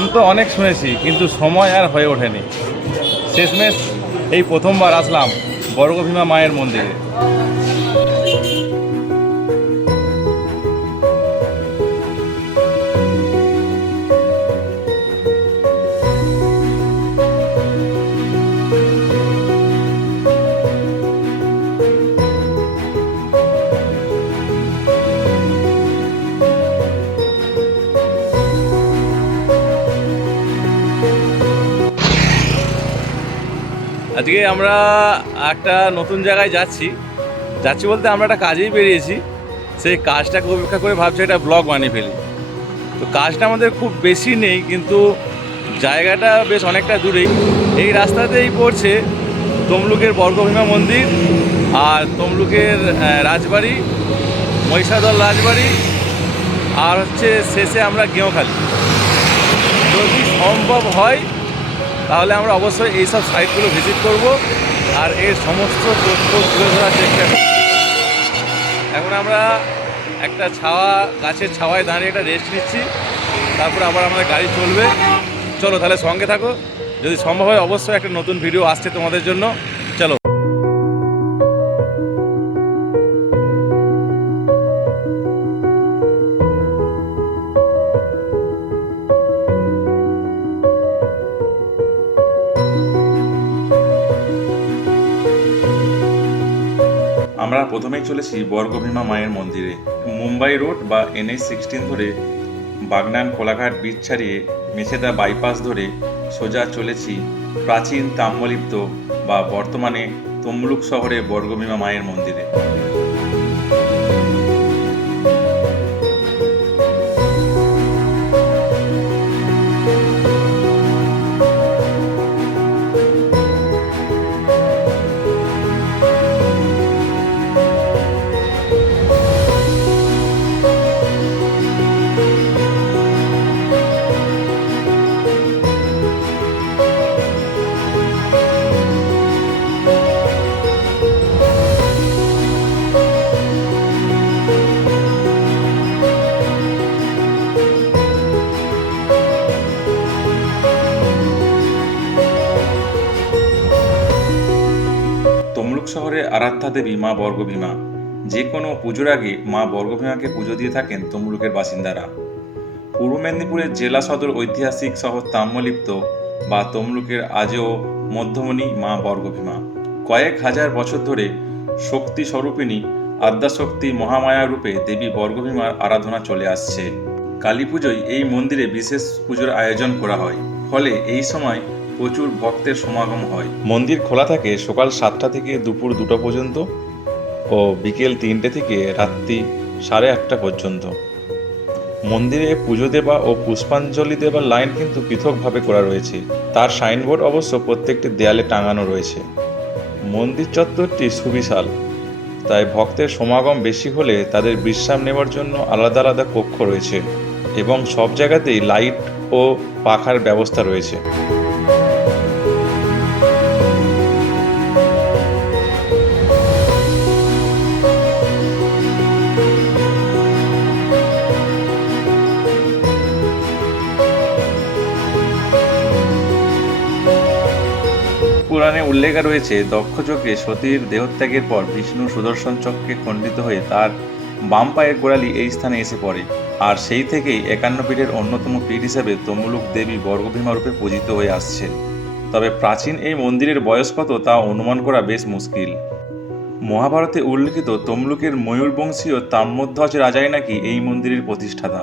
নাম তো অনেক শুনেছি, কিন্তু সময় আর হয়ে ওঠেনি। শেষমেশ এই প্রথমবার আসলাম বর্গভীমা মায়ের মন্দিরে। আজকে আমরা একটা নতুন জায়গায় যাচ্ছি বলতে আমরা একটা কাজেই বেরিয়েছি। সেই কাজটাকে উপেক্ষা করে ভাবছি একটা ব্লগ বানিয়ে ফেলি। তো কাজটা আমাদের খুব বেশি নেই, কিন্তু জায়গাটা বেশ অনেকটা দূরেই। এই রাস্তাতেই পড়ছে তমলুকের বর্গভীমা মন্দির, আর তমলুকের রাজবাড়ি, মহিষাদল রাজবাড়ি, আর হচ্ছে শেষে আমরা গেঁওখালি। যদি সম্ভব হয় তাহলে আমরা অবশ্যই এইসব সাইটগুলো ভিজিট করব আর এর সমস্ত তথ্য তুলে ধরার চেষ্টা করব। এখন আমরা একটা গাছের ছাওয়ায় দাঁড়িয়ে একটা রেস্ট নিচ্ছি, তারপর আবার আমাদের গাড়ি চলবে। চলো তাহলে সঙ্গে থাকো, যদি সম্ভব হয় অবশ্যই একটা নতুন ভিডিও আসছে তোমাদের জন্য। চলো। আমরা প্রথমেই চলেছি বর্গভীমা মায়ের মন্দিরে। মুম্বাই রোড বা NH-16 ধরে বাগনান কোলাঘাট বীচ ছাড়িয়ে মেছেদা বাইপাস ধরে সোজা চলেছি প্রাচীন তাম্রলিপ্ত বা বর্তমানে তমলুক শহরে বর্গভীমা মায়ের মন্দিরে। তমলুক শহরে আরাধ্যা দেবী মা বর্গভীমা। যে কোনো পুজোর আগে মা বর্গভীমাকে পুজো দিয়ে থাকেন তমলুকের বাসিন্দারা। পূর্ব মেদিনীপুরের জেলা সদর ঐতিহাসিক শহর তাম্রলিপ্ত বা তমলুকের আজও মধ্যমণি মা বর্গভীমা। কয়েক হাজার বছর ধরে শক্তি স্বরূপিণী আদ্যাশক্তি মহামায়া রূপে দেবী বর্গভীমার আরাধনা চলে আসছে। কালী পুজোয় এই মন্দিরে বিশেষ পুজোর আয়োজন করা হয়, ফলে এই সময় প্রচুর ভক্তের সমাগম হয়। মন্দির খোলা থাকে সকাল 7টা থেকে দুপুর 2টা পর্যন্ত ও বিকেল 3টে থেকে রাত্রি 8:30 পর্যন্ত। মন্দিরে পুজো দেওয়া ও পুষ্পাঞ্জলি দেওয়ার লাইন কিন্তু পৃথকভাবে করা রয়েছে। তার সাইনবোর্ড অবশ্য প্রত্যেকটি দেয়ালে টাঙানো রয়েছে। মন্দির চত্বরটি সুবিশাল, তাই ভক্তের সমাগম বেশি হলে তাদের বিশ্রাম নেওয়ার জন্য আলাদা আলাদা কক্ষ রয়েছে এবং সব জায়গাতেই লাইট ও পাখার ব্যবস্থা রয়েছে। পুরাণে উল্লেখ রয়েছে, দক্ষযজ্ঞে সতীর দেহত্যাগের পর বিষ্ণু সুদর্শন চক্রে খণ্ডিত হয়ে তার বাম পায়ের গোড়ালি এই স্থানে এসে পড়ে, আর সেই থেকেই 51 পীঠের অন্যতম পীঠ হিসেবে তমলুক দেবী বর্গভীমা রূপে পূজিত হয়ে আসছেন। তবে প্রাচীন এই মন্দিরের বয়স কত তা অনুমান করা বেশ মুশকিল। মহাভারতে উল্লিখিত তমলুকের ময়ূরবংশীয় তাম্রধ্বজ রাজাই নাকি এই মন্দিরের প্রতিষ্ঠাতা।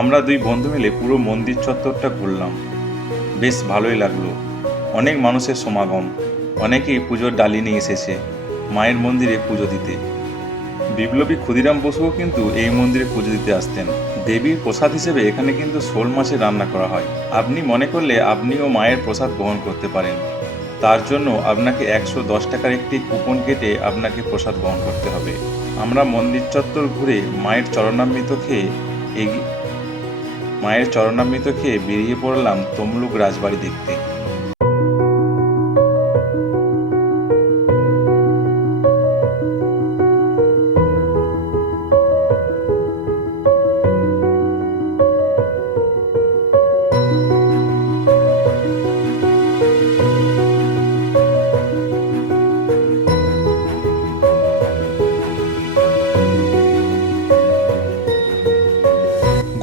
আমরা দুই বন্ধু মিলে পুরো মন্দির চত্বরটা ঘুরলাম, বেশ ভালোই লাগলো। অনেক মানুষের সমাগম, অনেকেই পুজোর ডালি নিয়ে এসেছে মায়ের মন্দিরে পুজো দিতে। বিপ্লবী ক্ষুদিরাম বসুও কিন্তু এই মন্দিরে পুজো দিতে আসতেন। দেবীর প্রসাদ হিসেবে এখানে কিন্তু শোল মাছের রান্না করা হয়। আপনি মনে করলে আপনিও মায়ের প্রসাদ গ্রহণ করতে পারেন। তার জন্য আপনাকে 110 টাকার একটি কুপন কেটে আপনাকে প্রসাদ গ্রহণ করতে হবে। আমরা মন্দির চত্বর ঘুরে মায়ের চরণামৃত খেয়ে বেরিয়ে পড়লাম তমলুক রাজবাড়ি দেখতে।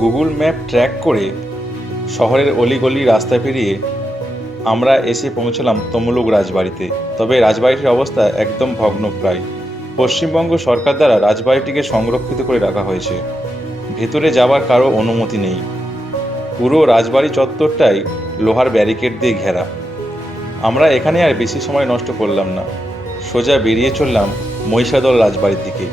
গুগল ম্যাপ ট্র্যাক করে শহরের অলিগলি রাস্তা পেরিয়ে আমরা এসে পৌঁছলাম তমলুক রাজবাড়িতে। তবে রাজবাড়িটির অবস্থা একদম ভগ্নপ্রায়। পশ্চিমবঙ্গ সরকার দ্বারা রাজবাড়িটিকে সংরক্ষিত করে রাখা হয়েছে। ভেতরে যাওয়ার কারো অনুমতি নেই। পুরো রাজবাড়ি চত্বরটাই লোহার ব্যারিকেড দিয়ে ঘেরা। আমরা এখানে আর বেশি সময় নষ্ট করলাম না, সোজা বেরিয়ে চললাম মহিষাদল রাজবাড়ির দিকে।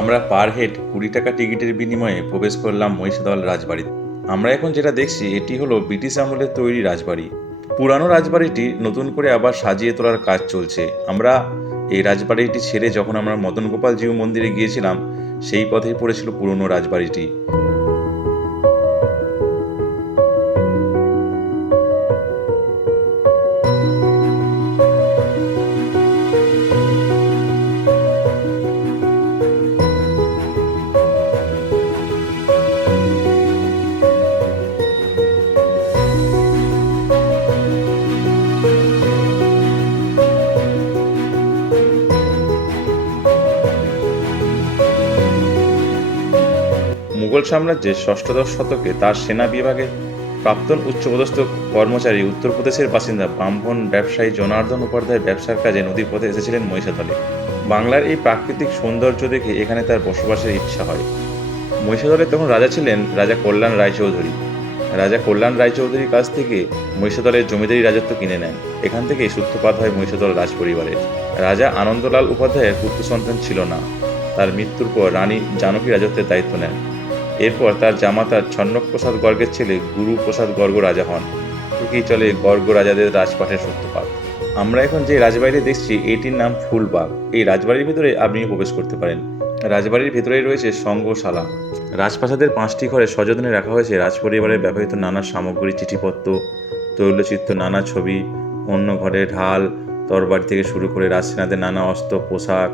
আমরা পার হেড 20 টাকা টিকিটের বিনিময়ে প্রবেশ করলাম মহিষাদল রাজবাড়িতে। আমরা এখন যেটা দেখছি এটি হলো ব্রিটিশ আমলের তৈরি রাজবাড়ি। পুরানো রাজবাড়িটি নতুন করে আবার সাজিয়ে তোলার কাজ চলছে। আমরা এই রাজবাড়িটি ছেড়ে যখন আমরা মদন গোপাল জিউ মন্দিরে গিয়েছিলাম, সেই পথেই পড়েছিল পুরনো রাজবাড়িটি। মুঘল সাম্রাজ্যের ষষ্ঠদশ শতকে তার সেনা বিভাগে প্রাক্তন উচ্চপদস্থ কর্মচারী উত্তরপ্রদেশের বাসিন্দা ব্রাহ্মণ ব্যবসায়ী জনার্দন উপাধ্যায় ব্যবসার কাজে নদীর পথে এসেছিলেন মহিষাদলে। বাংলার এই প্রাকৃতিক সৌন্দর্য দেখে এখানে তার বসবাসের ইচ্ছা হয়। মহিষাদলে তখন রাজা ছিলেন রাজা কল্যাণ রায়চৌধুরী। রাজা কল্যাণ রায়চৌধুরীর কাছ থেকে মহিষাদলের জমিদারি রাজত্ব কিনে নেন। এখান থেকেই সূত্রপাত হয় মহিষাদল রাজপরিবারের। রাজা আনন্দলাল উপাধ্যায়ের পুত্র সন্তান ছিল না। তার মৃত্যুর পর রানী জানকী রাজত্বের দায়িত্ব নেন। এরপর তার জামাতা ছন্নক প্রসাদ গর্গের ছেলে গুরু প্রসাদ গর্গ রাজা হন। থেকেই চলে গর্গ রাজাদের রাজপাটের সূত্রপাত। আমরা এখন যে রাজবাড়িটি দেখছি এটির নাম ফুলবাগ। এই রাজবাড়ির ভিতরে আপনি প্রবেশ করতে পারেন। রাজবাড়ির ভিতরেই রয়েছে সংগ্রহশালা। রাজপ্রাসাদের 5টি ঘরে সযত্নে রাখা হয়েছে রাজপরিবারের ব্যবহৃত নানা সামগ্রী, চিঠিপত্র, তৈলচিত্র, নানা ছবি, অন্য ঘরে ঢাল, তরবারি থেকে শুরু করে রাজসেনাদের নানা অস্ত্র, পোশাক,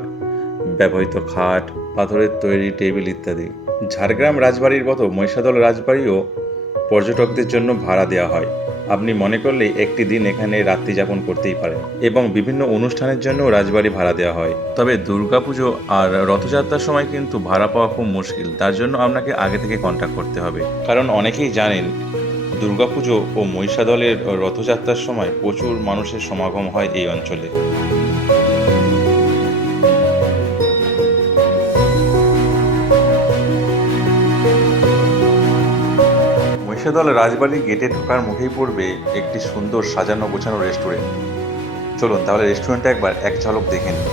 ব্যবহৃত খাট, পাথরের তৈরি টেবিল ইত্যাদি। ঝাড়গ্রাম রাজবাড়ির মতো মহিষাদল রাজবাড়িও পর্যটকদের জন্য ভাড়া দেওয়া হয়। আপনি মনে করলে একটি দিন এখানে রাত্রি যাপন করতেই পারেন এবং বিভিন্ন অনুষ্ঠানের জন্য রাজবাড়ি ভাড়া দেওয়া হয়। তবে দুর্গাপুজো আর রথযাত্রার সময় কিন্তু ভাড়া পাওয়া খুব মুশকিল। তার জন্য আপনাকে আগে থেকে কন্ট্যাক্ট করতে হবে, কারণ অনেকেই জানেন দুর্গাপুজো ও মহিষাদলের রথযাত্রার সময় প্রচুর মানুষের সমাগম হয় এই অঞ্চলে। মহিষাদল রাজবাড়ির গেটে ঢোকার মুখেই পড়বে একটি সুন্দর সাজানো গোছানো রেস্টুরেন্ট। চলুন তাহলে রেস্টুরেন্টটা একবার এক ঝলক দেখে নিন।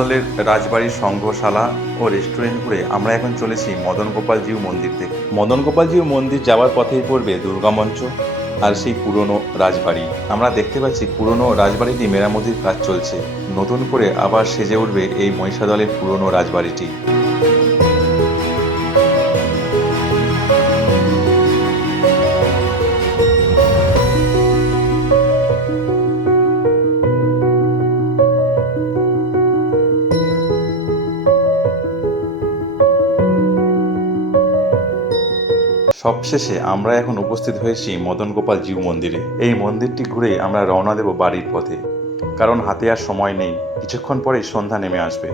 মহিষাদলের রাজবাড়ির সংঘশালা ও রেস্টুরেন্ট ঘুরে আমরা এখন চলেছি মদন গোপাল জিউ মন্দির দেখতে। মদন গোপাল জিউ মন্দির যাওয়ার পথেই পড়বে দুর্গা মঞ্চ আর সেই পুরনো রাজবাড়ি। আমরা দেখতে পাচ্ছি পুরনো রাজবাড়িটি মেরামতির কাজ চলছে, নতুন করে আবার সেজে উঠবে এই মহিষাদলের পুরনো রাজবাড়িটি। সবশেষে আমরা এখন উপস্থিত হয়েছি মদন গোপাল জিউ মন্দিরে। এই মন্দিরটি ঘুরে আমরা রওনা দেব বাড়ির পথে, কারণ হাতে আর সময় নেই, কিছুক্ষণ পরেই সন্ধ্যা নেমে আসবে।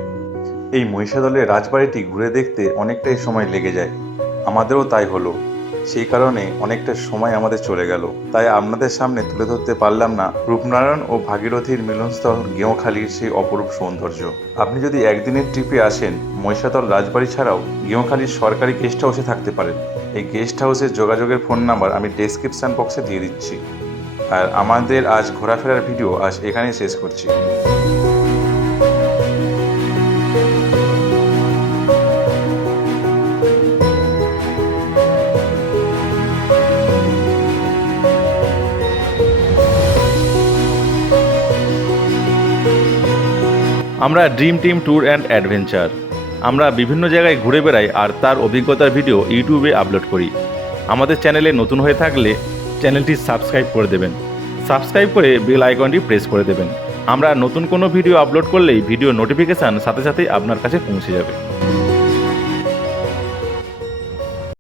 এই মহিষাদলের রাজবাড়িটি ঘুরে দেখতে অনেকটাই সময় লেগে যায়, আমাদেরও তাই হলো। সেই কারণে অনেকটা সময় আমাদের চলে গেল, তাই আপনাদের সামনে তুলে ধরতে পারলাম না রূপনারায়ণ ও ভাগীরথীর মিলনস্থল গেঁওখালির সেই অপরূপ সৌন্দর্য। আপনি যদি একদিনের ট্রিপে আসেন, মহিষাদল রাজবাড়ি ছাড়াও গেঁওখালির সরকারি গেস্ট হাউসে থাকতে পারেন। এই গেস্ট হাউসের যোগাযোগের ফোন নাম্বার আমি ডেসক্রিপশন বক্সে দিয়ে দিচ্ছি। আর আমাদের আজ ঘোরাফেরার ভিডিও আজ এখানেই শেষ করছি। আমরা dream team tour and adventure, আমরা বিভিন্ন জায়গায় ঘুরে বেড়াই আর তার অভিজ্ঞতার ভিডিও ইউটিউবে আপলোড করি। আমাদের চ্যানেলে নতুন হয়ে থাকলে চ্যানেলটি সাবস্ক্রাইব করে দেবেন, সাবস্ক্রাইব করে বেল আইকনটি প্রেস করে দেবেন। আমরা নতুন কোনো ভিডিও আপলোড করলেই ভিডিও নোটিফিকেশান সাথে সাথেই আপনার কাছে পৌঁছে যাবে।